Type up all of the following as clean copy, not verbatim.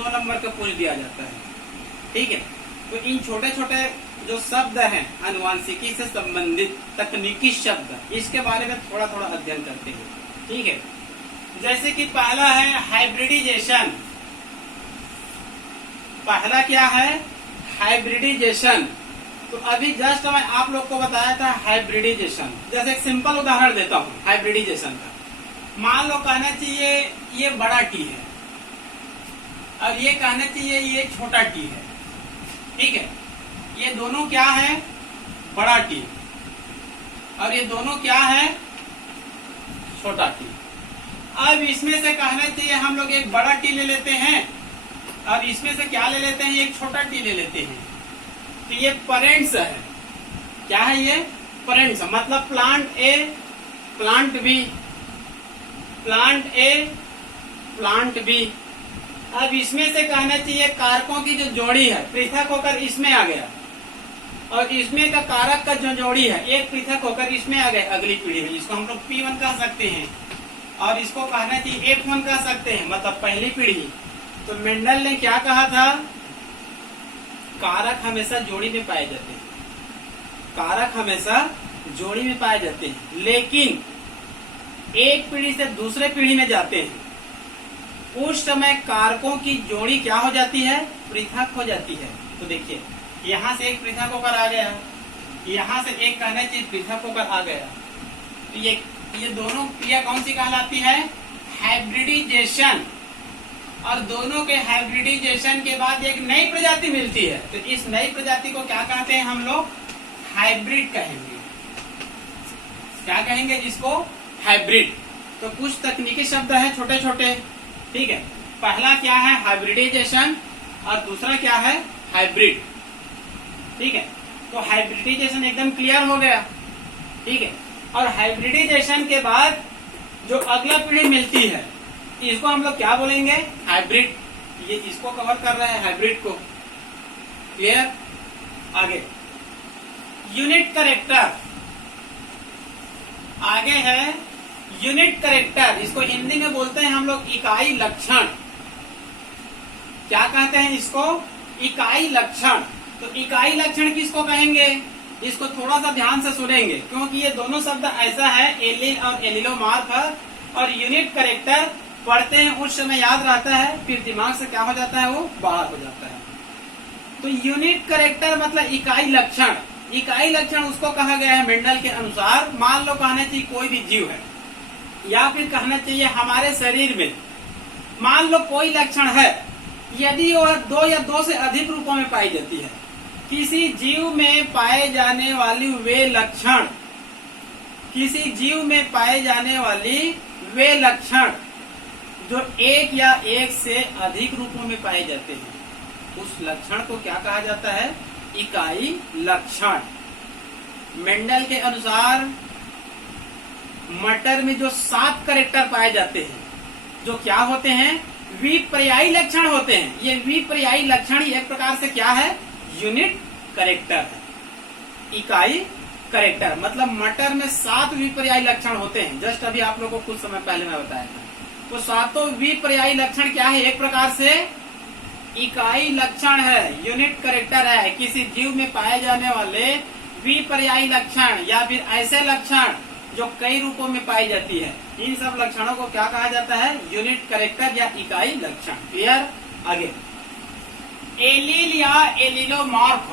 2 number का पूछ दिया जाता है। ठीक है, तो इन छोटे छोटे जो शब्द हैं आनुवांशिकी से संबंधित तकनीकी शब्द, इसके बारे में थोड़ा थोड़ा अध्ययन करते हैं। ठीक है, जैसे कि पहला है हाइब्रिडाइजेशन। पहला क्या है? हाइब्रिडाइजेशन। तो अभी जस्ट मैं आप लोग को बताया था हाइब्रिडाइजेशन। जैसे एक सिंपल उदाहरण देता हूँ हाइब्रिडाइजेशन का। मान लो कहना चाहिए ये बड़ा टी है और ये कहना चाहिए ये छोटा टी है। ठीक है, ये दोनों क्या है? बड़ा टी, और ये दोनों क्या है? छोटा टी। अब इसमें से कहना चाहिए हम लोग एक बड़ा टी ले लेते हैं और इसमें से क्या ले लेते हैं? एक छोटा टी ले लेते हैं। तो ये पेरेंट्स है। क्या है ये? पेरेंट्स। मतलब plant A, plant B, plant A, plant B. अब इसमें से कहना चाहिए कारकों की जो जोड़ी है पृथक होकर इसमें आ गया, और इसमें का कारक का जो जोड़ी है एक पृथक होकर इसमें आ गया अगली पीढ़ी में। इसको हम लोग P1 कह सकते हैं, और इसको कहना चाहिए F1 कह सकते हैं, मतलब पहली पीढ़ी। तो मेंडल ने क्या कहा था? कारक हमेशा जोड़ी में पाए जाते हैं, कारक हमेशा जोड़ी में पाए जाते हैं, लेकिन एक पीढ़ी से दूसरे पीढ़ी में जाते हैं उस समय कारकों की जोड़ी क्या हो जाती है? पृथक हो जाती है। तो देखिए यहाँ से एक पृथक होकर आ गया, यहाँ से एक कहना चाहिए पृथक होकर आ गया। तो ये दोनों क्रिया कौन सी कहलाती है? हाइब्रिडाइजेशन। और दोनों के हाइब्रिडाइजेशन के बाद एक नई प्रजाति मिलती है, तो इस नई प्रजाति को क्या कहते हैं हम लोग? हाइब्रिड कहेंगे। क्या कहेंगे इसको? हाइब्रिड। तो कुछ तकनीकी शब्द है छोटे छोटे। ठीक है, पहला क्या है? हाइब्रिडाइजेशन, और दूसरा क्या है? हाइब्रिड। ठीक है, तो हाइब्रिडाइजेशन एकदम क्लियर हो गया। ठीक है, और हाइब्रिडाइजेशन के बाद जो अगला पीढ़ी मिलती है इसको हम लोग क्या बोलेंगे? हाइब्रिड। ये इसको कवर कर रहा है, हाइब्रिड को। क्लियर? आगे यूनिट कैरेक्टर। आगे है यूनिट कैरेक्टर। इसको हिंदी में बोलते हैं हम लोग इकाई लक्षण। क्या कहते हैं इसको? इकाई लक्षण। तो इकाई लक्षण किसको कहेंगे? इसको थोड़ा सा ध्यान से सुनेंगे, क्योंकि ये दोनों शब्द ऐसा है, एलिल और एलिलोमॉर्फ। और यूनिट कैरेक्टर पढ़ते हैं उस समय याद रहता है, फिर दिमाग से क्या हो जाता है? वो बाहर हो जाता है। तो यूनिट कैरेक्टर मतलब इकाई लक्षण। इकाई लक्षण उसको कहा गया है मेंडल के अनुसार। मान लो कहना चाहिए कोई भी जीव है, या फिर कहना चाहिए हमारे शरीर में मान लो कोई लक्षण है, यदि वह 2 या 2 से अधिक रूपों में पाई जाती है। किसी जीव में पाए जाने वाली वे लक्षण, किसी जीव में पाए जाने वाली वे लक्षण जो एक या एक से अधिक रूपों में पाए जाते हैं, उस लक्षण को क्या कहा जाता है? इकाई लक्षण। मेंडल के अनुसार मटर में जो 7 कैरेक्टर पाए जाते हैं, जो क्या होते हैं? विपर्यायी लक्षण होते हैं। ये विपर्यायी लक्षण एक प्रकार से क्या है? यूनिट कैरेक्टर है। इकाई कैरेक्टर मतलब मटर में 7 विपर्यायी लक्षण होते हैं। जस्ट अभी आप लोगों को कुछ समय पहले मैं बताया था। तो 7 विपर्यायी लक्षण क्या है? एक प्रकार से इकाई लक्षण है, यूनिट कैरेक्टर है। किसी जीव में पाए जाने वाले विपर्यायी लक्षण या फिर ऐसे लक्षण जो कई रूपों में पाई जाती है, इन सब लक्षणों को क्या कहा जाता है? यूनिट कैरेक्टर या इकाई लक्षण। क्लियर? आगे एलील या एलिलोमॉर्फ।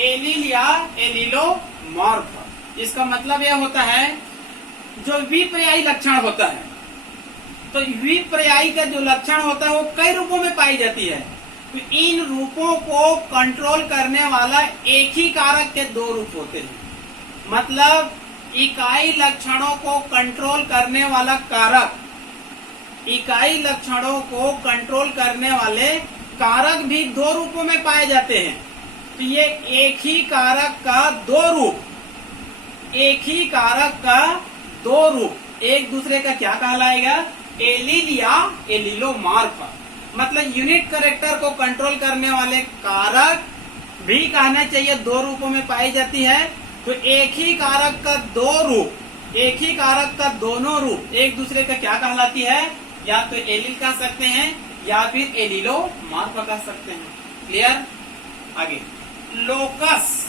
एलील या एलिलोमॉर्फ, इसका मतलब यह होता है जो विपर्यायी लक्षण होता है। तो विपर्यायी का जो लक्षण होता है वो कई रूपों में पाई जाती है। तो इन रूपों को कंट्रोल करने वाला एक ही कारक के 2 रूप होते हैं। मतलब इकाई लक्षणों को कंट्रोल करने वाला कारक, इकाई लक्षणों को कंट्रोल करने वाले कारक भी 2 रूपों में पाए जाते हैं। तो ये एक ही कारक का 2 रूप, एक ही कारक का 2 रूप एक दूसरे का क्या कहलाएगा? एलील या एलिलोमॉर्फ। मतलब यूनिट कैरेक्टर को कंट्रोल करने वाले कारक भी कहना चाहिए 2 रूपों में पाई जाती है। तो एक ही कारक का 2 रूप, एक ही कारक का दोनों रूप एक दूसरे का क्या कहलाती है? या तो एलील कह सकते हैं या फिर एलिलोमॉर्फ कह सकते हैं। क्लियर? आगे लोकस।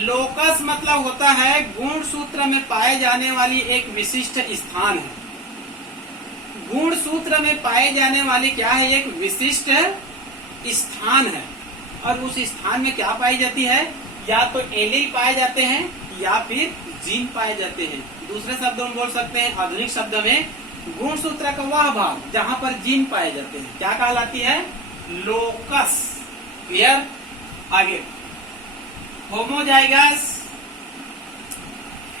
लोकस मतलब होता है गुणसूत्र में पाए जाने वाली एक विशिष्ट स्थान है। गुणसूत्र में पाए जाने वाली क्या है? एक विशिष्ट स्थान है। और उस स्थान में क्या पाई जाती है? या तो एलील पाए जाते हैं या फिर जीन पाए जाते हैं। दूसरे शब्दों में बोल सकते हैं, आधुनिक शब्द में, गुणसूत्र का वह भाग जहां पर जीन पाए जाते हैं क्या कहलाती है? लोकस। क्लियर? आगे होमोजाइगस,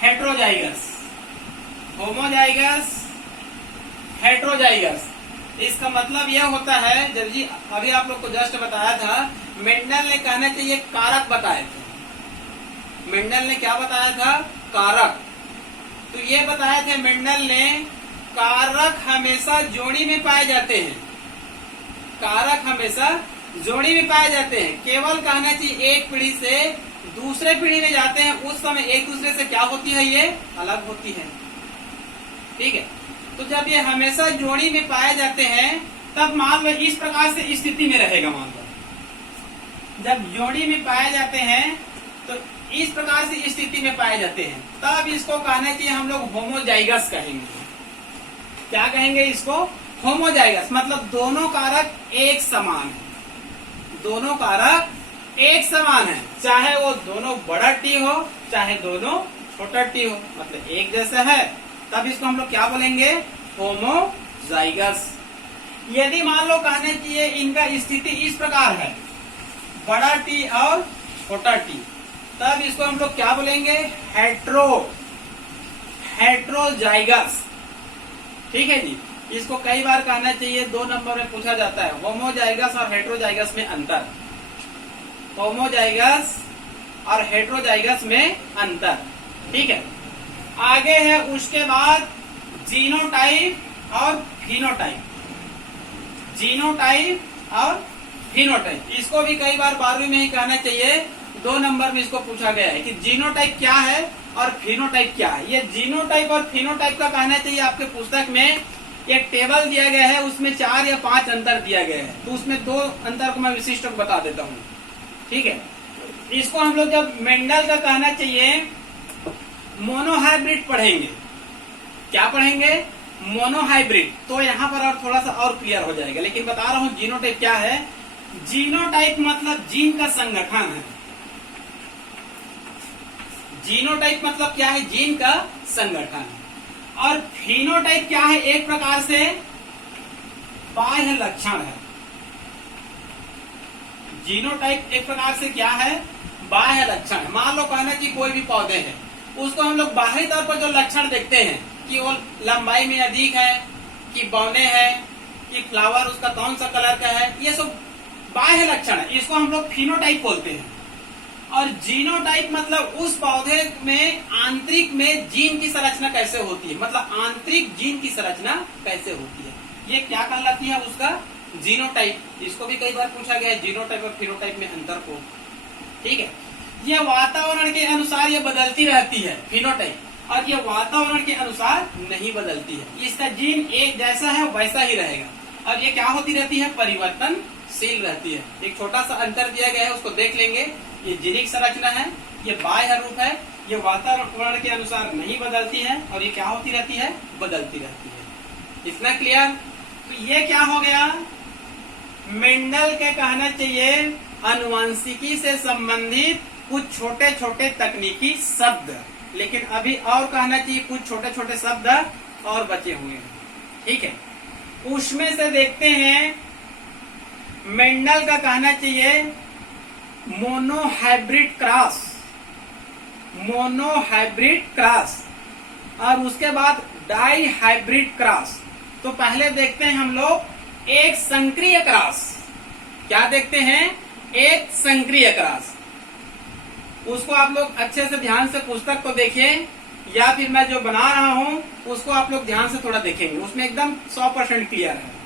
हेट्रोजाइगस। होमोजाइगस, हेट्रोजाइगस, इसका मतलब यह होता है, जब जी अभी आप लोग को जस्ट बताया था, मेंडल ने कहना चाहिए कारक बताए थे। मेंडल ने क्या बताया था? कारक। तो ये बताए थे मेंडल ने, कारक हमेशा जोड़ी में पाए जाते हैं। कारक हमेशा जोड़ी में पाए जाते हैं। केवल कहना चाहिए एक पीढ़ी से दूसरे पीढ़ी में जाते हैं, उस समय एक दूसरे से क्या होती है? ये अलग होती है। ठीक है? तो जब ये हमेशा जोड़ी में पाए जाते हैं, तब मान लो इस प्रकार से स्थिति में रहेगा। मान लो जब जोड़ी में पाए जाते हैं तो इस प्रकार से स्थिति में पाए जाते हैं, तब इसको कहना चाहिए हम लोग होमोजाइगस कहेंगे। क्या कहेंगे इसको? होमोजाइगस। मतलब दोनों कारक एक समान है। दोनों कारक एक समान है, चाहे वो दोनों बड़ा टी हो चाहे दोनों छोटा टी हो, मतलब एक जैसा है, तब इसको हम लोग क्या बोलेंगे? होमोजाइगस। यदि मान लो कहने चाहिए इनका स्थिति इस प्रकार है, बड़ा टी और छोटा टी, तब इसको हम लोग क्या बोलेंगे? हेट्रोजाइगस। ठीक है जी? इसको कई बार कहना चाहिए, 2 नंबर में पूछा जाता है, होमोजाइगस और हेट्रोजाइगस में अंतर। होमोजाइगस और हेट्रोजाइगस में अंतर। ठीक है? आगे है उसके बाद जीनोटाइप और फिनोटाइप। जीनोटाइप और फिनोटाइप, इसको भी कई बार 12वीं में ही कहना चाहिए, 2 नंबर में इसको पूछा गया है कि जीनोटाइप क्या है और फिनोटाइप क्या है। ये जीनोटाइप और फिनोटाइप का कहना चाहिए आपके पुस्तक में एक टेबल दिया गया है, उसमें 4 या 5 अंतर दिया गया है, तो उसमें 2 अंतर को मैं विशिष्ट बता देता हूँ। ठीक है? इसको हम लोग जब मेंडल का कहना चाहिए मोनोहाइब्रिड पढ़ेंगे। क्या पढ़ेंगे? मोनोहाइब्रिड। तो यहाँ पर और थोड़ा सा और क्लियर हो जाएगा, लेकिन बता रहा हूँ जीनोटाइप क्या है। जीनोटाइप मतलब जीन का संगठन है। जीनोटाइप मतलब क्या है? जीन का संगठन। और फिनोटाइप क्या है? एक प्रकार से बाह्य लक्षण है। जीनोटाइप एक प्रकार से क्या है? बाह्य लक्षण। मान लो कहना चाहिए कोई भी पौधे हैं, उसको हम लोग बाहरी तौर पर जो लक्षण देखते हैं कि वो लंबाई में अधिक है, कि बौने है, कि फ्लावर उसका कौन सा कलर का है, ये सब बाह्य लक्षण है, इसको हम लोग फिनोटाइप बोलते हैं। और जीनोटाइप मतलब उस पौधे में आंतरिक में जीन की संरचना कैसे होती है, मतलब आंतरिक जीन की संरचना कैसे होती है, ये क्या कहलाती है? उसका जीनोटाइप। इसको भी कई बार पूछा गया है, जीनोटाइप और फिनोटाइप में अंतर को। ठीक है? ये वातावरण के अनुसार ये बदलती रहती है फिनोटाइप, और ये वातावरण के अनुसार नहीं बदलती है। इसका जीन एक जैसा है वैसा ही रहेगा, और ये क्या होती रहती है? परिवर्तनशील रहती है। एक छोटा सा अंतर दिया गया है, उसको देख लेंगे। ये जीनिक संरचना है, ये बाह्य रूप है, ये वातावरण के अनुसार नहीं बदलती है, और ये क्या होती रहती है? बदलती रहती है। इतना क्लियर? तो ये क्या हो गया? मेंडल के कहना चाहिए अनुवांशिकी से संबंधित कुछ छोटे छोटे तकनीकी शब्द, लेकिन अभी और कहना चाहिए कुछ छोटे छोटे शब्द और बचे हुए हैं। ठीक है? उसमें से देखते हैं, मेंडल का कहना चाहिए मोनोहाइब्रिड क्रॉस। मोनोहाइब्रिड क्रॉस, और उसके बाद डाई हाइब्रिड क्रॉस। तो पहले देखते हैं हम लोग एक संक्रिय क्रॉस। क्या देखते हैं? एक संक्रिय क्रॉस। उसको आप लोग अच्छे से ध्यान से पुस्तक को देखिए, या फिर मैं जो बना रहा हूं उसको आप लोग ध्यान से थोड़ा देखेंगे, उसमें एकदम 100% क्लियर है।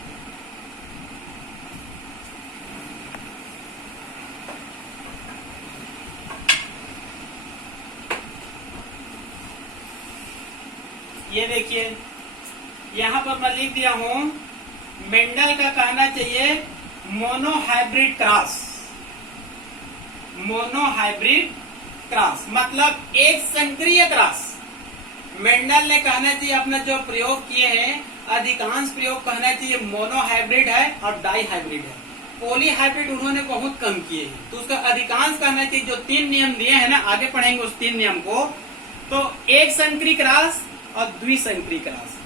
ये देखिए, यहां पर मैं लिख दिया हूं मेंडल का कहना चाहिए मोनोहाइब्रिड क्रॉस। मोनोहाइब्रिड क्रॉस मतलब एक संकरीय क्रॉस। मेंडल ने कहना चाहिए अपना जो प्रयोग किए हैं, अधिकांश प्रयोग कहना चाहिए मोनोहाइब्रिड है और डाई हाइब्रिड है। पॉलीहाइब्रिड उन्होंने बहुत कम किए हैं, तो उसका अधिकांश कहना चाहिए। जो 3 नियम दिए हैं ना, आगे पढ़ेंगे उस 3 नियम को। तो एक संकरी क्रॉस और द्विसंकरी क्रॉस।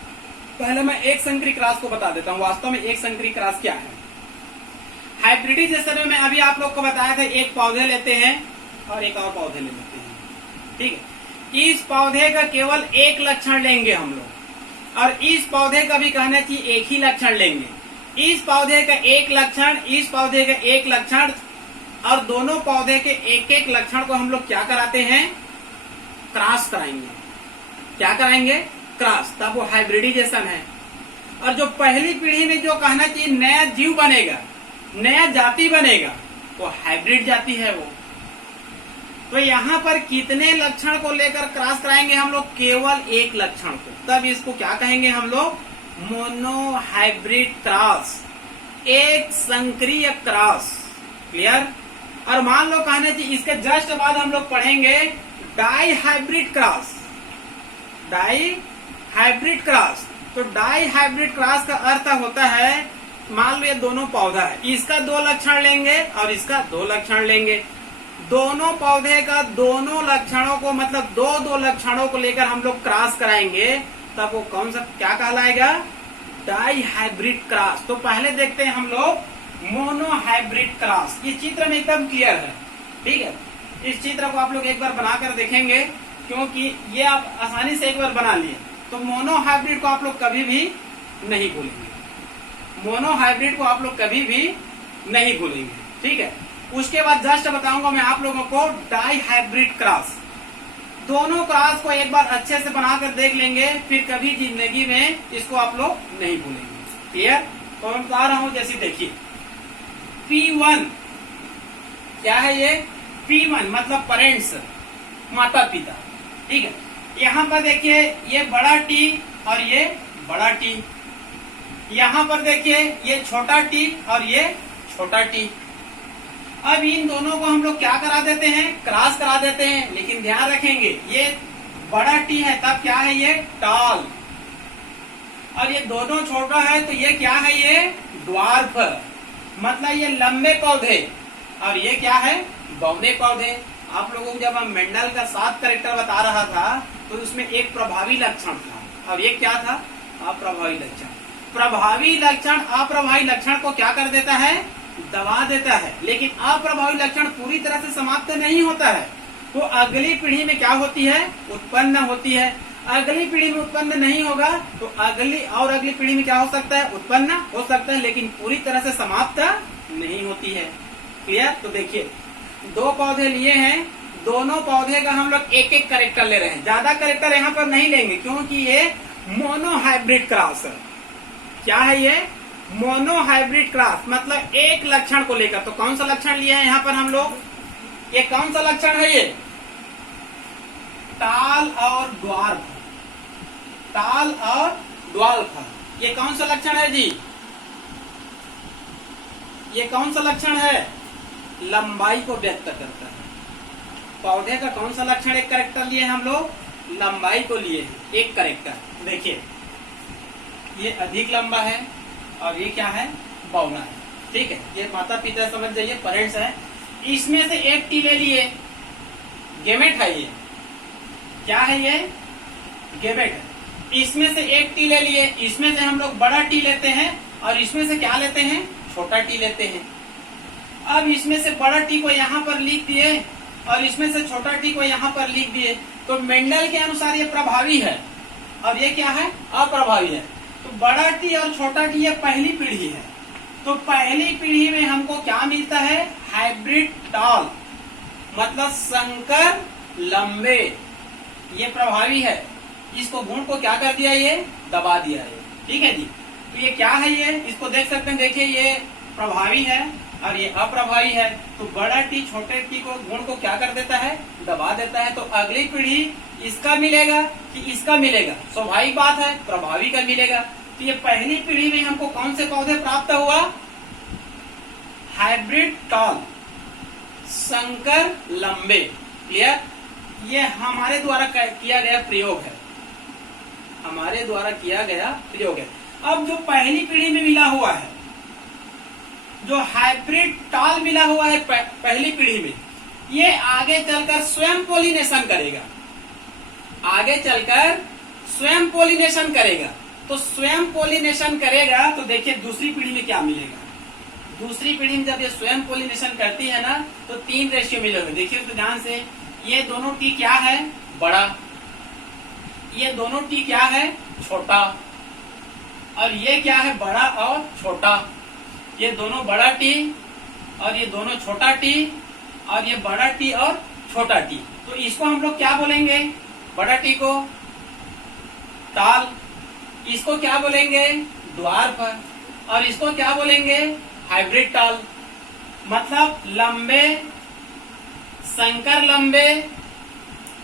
पहले मैं एक संकरी क्रॉस को बता देता हूँ, वास्तव में एक संकरी क्रॉस क्या है। हाइब्रिडाइजेशन में मैं अभी आप लोग को बताया था, एक पौधे लेते हैं और एक और पौधे ले लेते हैं, ठीक है। इस पौधे का केवल एक लक्षण लेंगे हम लोग, और इस पौधे का भी कहना चाहिए एक ही लक्षण लेंगे। इस पौधे का एक लक्षण, इस पौधे का एक लक्षण, और दोनों पौधे के एक एक लक्षण को हम लोग क्या कराते हैं, क्रॉस कराएंगे। क्या कराएंगे, क्रॉस, तब वो हाइब्रिडाइजेशन है। और जो पहली पीढ़ी में जो कहना चाहिए नया जीव बनेगा, नया जाति बनेगा, वो हाइब्रिड जाति है वो। तो यहाँ पर कितने लक्षण को लेकर क्रॉस कराएंगे हम लोग, केवल एक लक्षण को, तब इसको क्या कहेंगे हम लोग, मोनोहाइब्रिड क्रॉस, एक संकरीय क्रॉस। क्लियर। और मान लो कहना चाहिए इसके जस्ट बाद हम लोग पढ़ेंगे dihybrid cross. Dihybrid cross, तो डाई हाइब्रिड क्रॉस का अर्थ होता है, मान लो ये दोनों पौधा है, इसका 2 लक्षण लेंगे और इसका 2 लक्षण लेंगे। दोनों पौधे का दोनों लक्षणों को, मतलब 2 लक्षणों को लेकर हम लोग क्रॉस कराएंगे, तब वो कौन सा क्या कहलाएगा, डाई हाइब्रिड क्रॉस। तो पहले देखते हैं हम लोग मोनोहाइब्रिड क्रॉस। ये चित्र में एकदम क्लियर है, ठीक है। इस चित्र को आप लोग एक बार बनाकर देखेंगे, क्योंकि ये आप आसानी से एक बार बना लिए, तो मोनोहाइब्रिड को आप लोग कभी भी नहीं भूलेंगे। मोनोहाइब्रिड को आप लोग कभी भी नहीं भूलेंगे, ठीक है। उसके बाद जस्ट बताऊंगा मैं आप लोगों को डाई हाइब्रिड क्रॉस। दोनों क्रॉस को एक बार अच्छे से बनाकर देख लेंगे, फिर कभी जिंदगी में इसको आप लोग नहीं भूलेंगे। क्लियर। तो मैं बता रहा हूं, जैसे देखिए P1 क्या है, ये P1 मतलब पेरेंट्स, माता पिता, ठीक है। यहाँ पर देखिए ये बड़ा टी और ये बड़ा टी, यहाँ पर देखिए ये छोटा टी और ये छोटा टी। अब इन दोनों को हम लोग क्या करा देते हैं, क्रॉस करा देते हैं। लेकिन ध्यान रखेंगे ये बड़ा टी है, तब क्या है, ये टॉल, और ये दोनों छोटा है, तो ये क्या है, ये ड्वार्फ, मतलब ये लंबे पौधे, और ये क्या है, बौने पौधे। आप लोगों को जब हम मेंडल का 7 कैरेक्टर बता रहा था, तो उसमें एक प्रभावी लक्षण था, और ये क्या था, अप्रभावी लक्षण। प्रभावी लक्षण अप्रभावी लक्षण को क्या कर देता है, दबा देता है। लेकिन अप्रभावी लक्षण पूरी तरह से समाप्त नहीं होता है, तो अगली पीढ़ी में क्या होती है, उत्पन्न होती है। अगली पीढ़ी में उत्पन्न नहीं होगा, तो अगली पीढ़ी में क्या हो सकता है, उत्पन्न हो सकता है, लेकिन पूरी तरह से समाप्त नहीं होती है। क्लियर। तो देखिए 2 पौधे लिए हैं, दोनों पौधे का हम लोग एक एक कैरेक्टर ले रहे हैं, ज्यादा कैरेक्टर यहाँ पर नहीं लेंगे, क्योंकि ये मोनोहाइब्रिड क्रॉस है। क्या है ये, मोनोहाइब्रिड क्रॉस, मतलब एक लक्षण को लेकर। तो कौन सा लक्षण लिया है यहाँ पर हम लोग, ये कौन सा लक्षण है, ये टाल और ड्वार्फ। टाल और ड्वार्फ, ये कौन सा लक्षण है जी, ये कौन सा लक्षण है, लंबाई को व्यक्त करता है। पौधे का कौन सा लक्षण, एक कैरेक्टर लिए हम लोग, लंबाई को लिए हैं, एक कैरेक्टर। देखिए ये अधिक लंबा है और ये क्या है, बौना है, ठीक है। ये माता पिता समझ जाइए, पेरेंट्स है। इसमें से एक टी ले लिए, गेमेट है ये, क्या है ये, गेमेट है। इसमें से एक टी ले लिए, इसमें से हम लोग बड़ा टी लेते हैं, और इसमें से क्या लेते हैं, छोटा टी लेते हैं। अब इसमें से बड़ा टी को यहाँ पर लिख दिए, और इसमें से छोटा टी को यहाँ पर लिख दिए। तो मेंडल के अनुसार ये प्रभावी है, और ये क्या है, अप्रभावी है। तो बड़ा टी और छोटा टी ये पहली पीढ़ी है। तो पहली पीढ़ी में हमको क्या मिलता है, हाइब्रिड टॉल, मतलब संकर लंबे, ये प्रभावी है। इसको गुण को क्या कर दिया, ये दबा दिया है, ठीक है जी। तो ये क्या है, ये इसको देख सकते हैं, देखिए ये प्रभावी है और ये अप्रभावी है। तो बड़ा टी छोटे टी को गुण को क्या कर देता है, दबा देता है। तो अगली पीढ़ी इसका मिलेगा कि इसका मिलेगा, स्वाभाविक बात है, प्रभावी का मिलेगा। तो ये पहली पीढ़ी में हमको कौन से पौधे प्राप्त हुआ? हाइब्रिड टॉल, संकर लंबे। क्लियर? ये हमारे द्वारा किया गया प्रयोग है, हमारे द्वारा किया गया प्रयोग है। अब जो पहली पीढ़ी में मिला हुआ है, जो हाइब्रिड टॉल मिला हुआ है पहली पीढ़ी में, ये आगे चलकर स्वयं पोलिनेशन करेगा, आगे चलकर स्वयं पोलिनेशन करेगा। तो स्वयं पोलिनेशन करेगा तो देखिए दूसरी पीढ़ी में क्या मिलेगा। दूसरी पीढ़ी में जब ये स्वयं पोलिनेशन करती है ना, तो 3 रेशियो मिलेगा। देखिए तो ध्यान से, ये दोनों टी क्या है? बड़ा। ये दोनों टी क्या है? छोटा। और ये क्या है? बड़ा और छोटा। ये दोनों बड़ा टी और ये दोनों छोटा टी, और ये बड़ा टी और छोटा टी। तो इसको हम लोग क्या बोलेंगे? बड़ा टी को ताल, इसको क्या बोलेंगे? द्वार्फ, और इसको क्या बोलेंगे? हाइब्रिड टाल। मतलब लंबे, संकर लंबे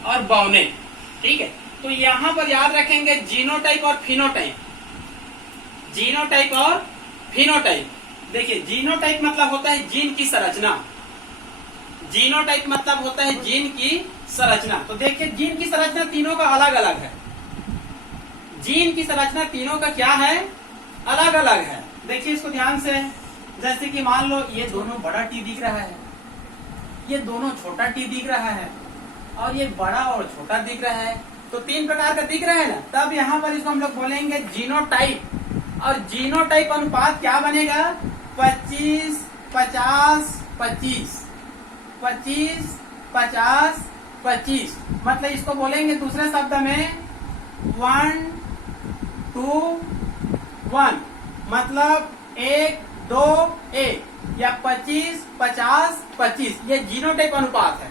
और बौने। ठीक है, तो यहां पर याद रखेंगे जीनोटाइप और फिनोटाइप, जीनोटाइप और फिनोटाइप। देखिए जीनोटाइप मतलब होता है जीन की संरचना, जीनोटाइप मतलब होता है जीन की संरचना। तो देखिए जीन की संरचना तीनों का अलग अलग है, जीन की संरचना तीनों का क्या है? अलग अलग है। देखिए इसको ध्यान से, जैसे कि मान लो ये दोनों बड़ा टी दिख रहा है, ये दोनों छोटा टी दिख रहा है, और ये बड़ा और छोटा दिख रहा है। तो 3 प्रकार का दिख रहा है ना, तब यहाँ पर इसको हम लोग बोलेंगे जीनोटाइप। और जीनोटाइप अनुपात क्या बनेगा? 25, 50, 25, 25, 50, 25। मतलब इसको बोलेंगे दूसरे शब्द में 1, 2, 1, मतलब 1, 2, 1, या 25, 50, 25। ये जीनोटाइप अनुपात है।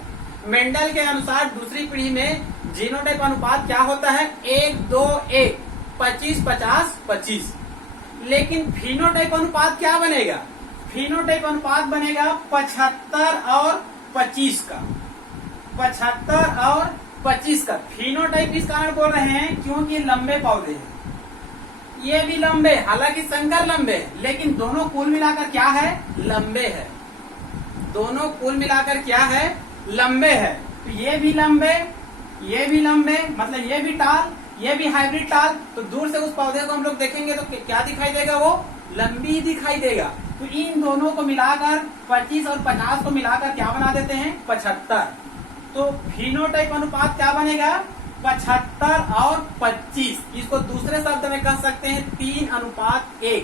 मेंडल के अनुसार दूसरी पीढ़ी में जीनोटाइप अनुपात क्या होता है? 1, 2, 1, 25, 50, 25। लेकिन फिनोटाइप अनुपात क्या बनेगा? फिनोटाइप अनुपात बनेगा 75 और 25 का, 75 और 25 का। फिनोटाइप इस कारण बोल रहे हैं क्योंकि लंबे पौधे हैं, ये भी लंबे, हालांकि संकर लंबे है, लेकिन दोनों कुल मिलाकर क्या है? लंबे है। दोनों कुल मिलाकर क्या है? लंबे है। तो ये भी लंबे, ये भी लंबे, मतलब ये भी टाल, ये भी हाइब्रिड टाल। तो दूर से उस पौधे को हम लोग देखेंगे तो क्या दिखाई देगा? वो लंबी ही दिखाई देगा। तो इन दोनों को मिलाकर 25 और 50 को मिलाकर क्या बना देते हैं? 75। तो फिनोटाइप अनुपात क्या बनेगा? 75 और 25। इसको दूसरे शब्द में कह सकते हैं 3:1,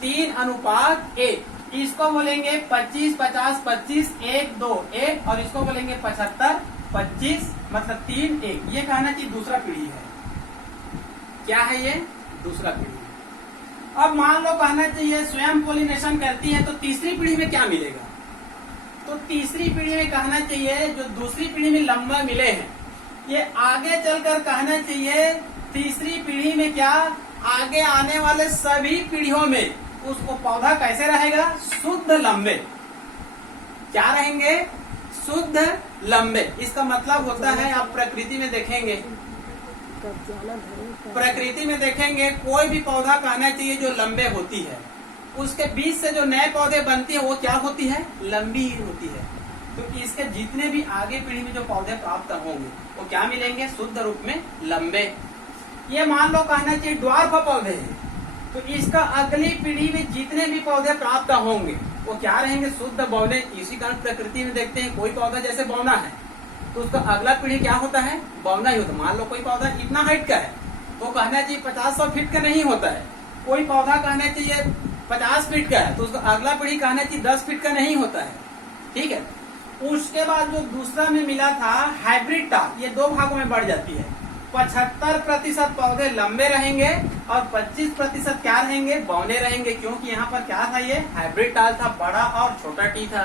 3:1। इसको बोलेंगे 25, 50, 25, 1, 2, 1, और इसको बोलेंगे 75, 25, मतलब 3, 1। ये कहना चाहिए दूसरा पीढ़ी है। क्या है ये? दूसरा पीढ़ी। अब मान लो कहना चाहिए स्वयं पोलिनेशन करती है, तो तीसरी पीढ़ी में क्या मिलेगा? तो तीसरी पीढ़ी में कहना चाहिए जो दूसरी पीढ़ी में लंबा मिले हैं, ये आगे चलकर कहना चाहिए तीसरी पीढ़ी में क्या? आगे आने वाले सभी पीढ़ियों में उसको पौधा कैसे रहेगा? शुद्ध लंबे। क्या रहेंगे? शुद्ध लंबे। इसका मतलब होता है, आप प्रकृति में देखेंगे, प्रकृति में देखेंगे कोई भी पौधा कहना चाहिए जो लंबे होती है, उसके बीच से जो नए पौधे बनती है वो क्या होती है? लंबी ही होती है। तो इसके जितने भी आगे पीढ़ी में जो पौधे प्राप्त होंगे वो क्या मिलेंगे? शुद्ध रूप में लंबे। ये मान लो कहना चाहिए ड्वार्फ पौधे हैं, तो इसका अगली पीढ़ी में जितने भी पौधे प्राप्त होंगे वो क्या रहेंगे? शुद्ध बौने। इसी कारण प्रकृति में देखते हैं कोई पौधा जैसे बौना है तो उसका अगला पीढ़ी क्या होता है? बौना ही होता है। मान लो कोई पौधा इतना हाइट का है, वो कहना चाहिए 50-100 फीट का नहीं होता है। कोई पौधा कहना चाहिए 50 फीट का है, तो उसका अगला पीढ़ी कहना चाहिए 10 फीट का नहीं होता है। ठीक है, उसके बाद जो दूसरा में मिला था हाइब्रिड टाल, ये 2 भागों में बढ़ जाती है। 75% पौधे लंबे रहेंगे और 25% क्या रहेंगे? बौने रहेंगे, क्योंकि यहाँ पर क्या था? ये हाइब्रिड टाल था, बड़ा और छोटा टी था।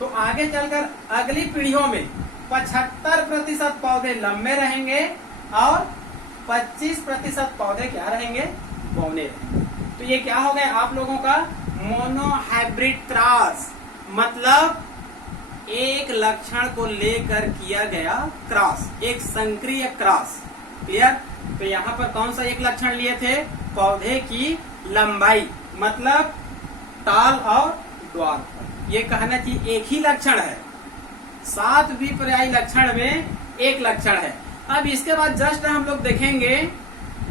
तो आगे चलकर अगली पीढ़ियों में 75% पौधे लंबे रहेंगे और 25% पौधे क्या रहेंगे? बौने रहेंगे। तो ये क्या हो गया आप लोगों का? मोनो हाइब्रिड क्रॉस, मतलब एक लक्षण को लेकर किया गया क्रॉस, एक संक्रिय क्रॉस। क्लियर? तो यहाँ पर कौन सा एक लक्षण लिए थे? पौधे की लंबाई, मतलब टाल और ड्वार्फ। ये कहना चाहिए एक ही लक्षण है, 7 द्विपर्यायी लक्षण में एक लक्षण है। अब इसके बाद जस्ट हम लोग देखेंगे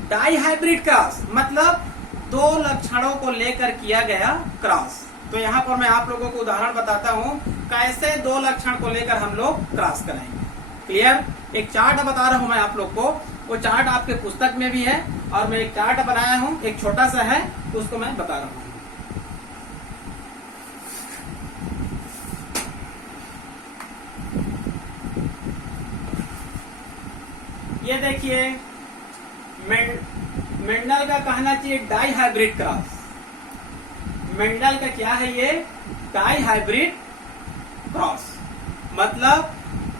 डाई हाइब्रिड क्रॉस, मतलब 2 लक्षणों को लेकर किया गया क्रॉस। तो यहाँ पर मैं आप लोगों को उदाहरण बताता हूँ कैसे 2 लक्षण को लेकर हम लोग क्रॉस कराएंगे। क्लियर? एक चार्ट बता रहा हूँ मैं आप लोग को, वो चार्ट आपके पुस्तक में भी है और मैं एक चार्ट बनाया हूँ, एक छोटा सा है, उसको मैं बता रहा हूँ। ये देखिए मेंडल का कहना चाहिए डाई हाइब्रिड क्रॉस। मेंडल का क्या है? ये डाई हाइब्रिड क्रॉस, मतलब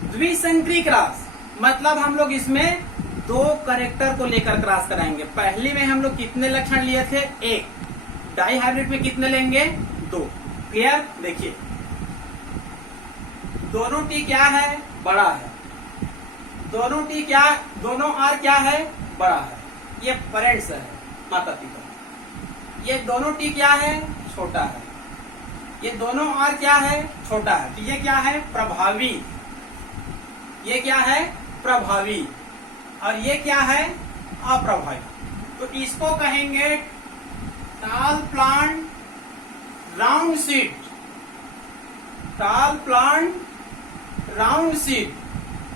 द्विसंकरी क्रॉस। मतलब हम लोग इसमें 2 कैरेक्टर को लेकर क्रॉस कराएंगे। पहली में हम लोग कितने लक्षण लिए थे? 1। डाई हाइब्रिड में कितने लेंगे? 2। क्लियर? देखिए दोनों टी क्या है? बड़ा है। दोनों टी क्या? दोनों आर क्या है? बड़ा है। ये पेरेंट्स है, माता पिता। ये दोनों टी क्या है? छोटा है। ये दोनों आर क्या है? छोटा है। तो ये क्या है? प्रभावी। ये क्या है? प्रभावी। और ये क्या है? अप्रभावी। तो इसको कहेंगे टाल प्लांट राउंड सीड। टाल प्लांट राउंड सीड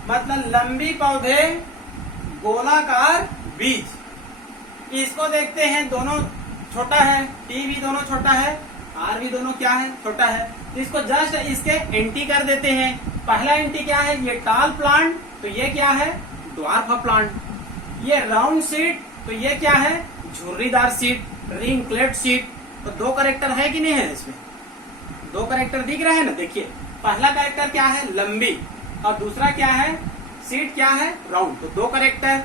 मतलब लंबी पौधे गोलाकार बीज। इसको देखते हैं, दोनों छोटा है, टी भी दोनों छोटा है, आर भी दोनों क्या है? छोटा है। तो इसको जस्ट इसके एंटी कर देते हैं। पहला एंटी क्या है? ये टाल प्लांट, तो ये क्या है? Dwarf plant. ये राउंड सीड, तो ये क्या है? झुर्रीदार सीड, रिंग क्लेट सीड। तो 2 कैरेक्टर है कि नहीं है? इसमें 2 कैरेक्टर दिख रहे हैं ना। देखिए पहला कैरेक्टर क्या है? लंबी, और दूसरा क्या है? सीड क्या है? राउंड। तो 2 कैरेक्टर,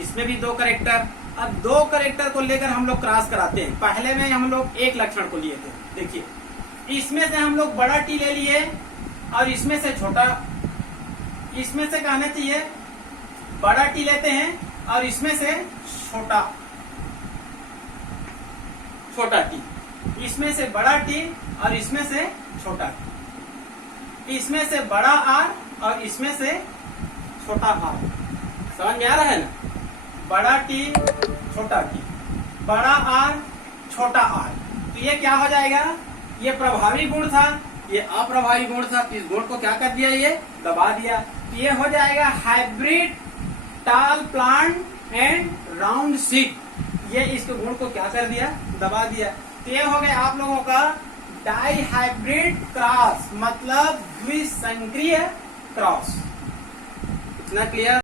इसमें भी 2 कैरेक्टर। अब 2 कैरेक्टर को लेकर हम लोग क्रॉस कराते हैं। पहले में हम लोग 1 लक्षण को लिए थे। देखिए इसमें से हम लोग बड़ा टी ले लिए और इसमें से छोटा, इसमें से कहना चाहिए बड़ा टी लेते हैं और इसमें से छोटा टी, इसमें से बड़ा टी और इसमें से छोटा टी, इसमें से बड़ा आर और इसमें से छोटा आर। समझ में आ रहा है ना? बड़ा टी छोटा टी, बड़ा आर छोटा आर। तो ये क्या हो जाएगा? ये प्रभावी गुण था, ये अप्रभावी गुण था। तो इस गुण को क्या कर दिया? ये दबा दिया। तो ये हो जाएगा हाइब्रिड टाल प्लांट एंड राउंड सीड। ये इसके गुण को क्या कर दिया? दबा दिया। तो ये हो गया आप लोगों का डाई हाइब्रिड क्रॉस, मतलब द्विसंक्रिय क्रॉस। इतना क्लियर?